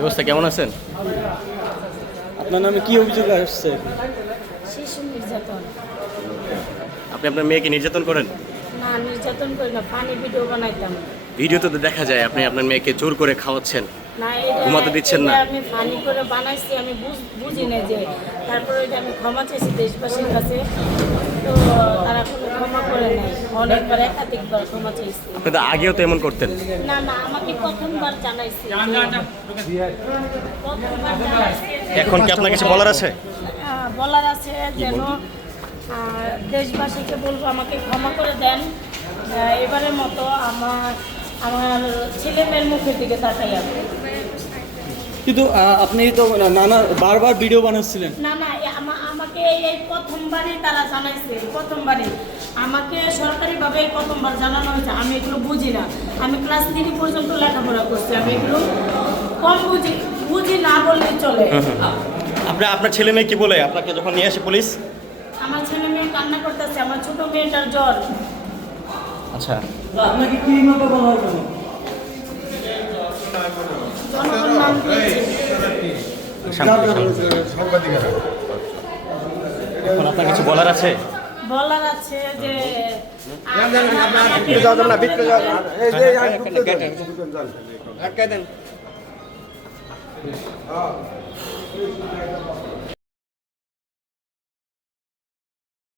অবস্থা কেমন আছেন? আপনার নামে কি অভিযোগ আসছে? শিশু নির্যাতন। আপনি আপনার মেয়েকে নির্যাতন করেন? না, নির্যাতন করি না, পানি ভিডিও বানাইতাম। ভিডিওতে তো দেখা যায় আপনি আপনার মেয়েকে জোর করে খাওয়াচ্ছেন, না, এটা ঘুমাতে দিচ্ছেন না। আমি ফানি করে বানাইছি, আমি বুঝি না যে। তারপরে এটা আমি ক্ষমা চাইছি দেশবাসীর কাছে, তো তারা কোনো ক্ষমা করে নাই। অনেকবার একাধিকবার ক্ষমা চাইছি। আপনি তো আগেও তো এমন করতেন। না না, আমাকে প্রথমবার জানাইছি। প্রথমবার জানাইছি। এখন কি আপনার কিছু বলার আছে? বলার আছে যেন দেশবাসীকে বলবো আমাকে ক্ষমা করে দেন। এবারের মতো আমার ছেলে মেয়ের মুখের দিকে তাকাই আমি। কিন্তু আপনি তো নানা বারবার ভিডিও বানাচ্ছিলেন। না না, আমাকে এই প্রথমবারই তারা জানাইছে, প্রথমবারই আমাকে সরকারিভাবে প্রথমবার জানানো হয়েছে। আমি এগুলো বুঝি না, আমি ক্লাস 3 পর্যন্ত লেখাপড়া করছি, আমি এগুলো কম বুঝি না বললেই চলে। আপনার ছেলে মেয়ে কি বলে আপনাকে যখন নিয়ে আসে পুলিশ? আমার ছেলে মেয়ে কান্না করতেছে, আমার ছোট মেয়েটার জ্বর। আচ্ছা, আপনাকে কি মতো বলা হয় কেন? জনগণ নাম দিয়েছে। এখন আপনার কিছু বলার আছে? বলার আছে যে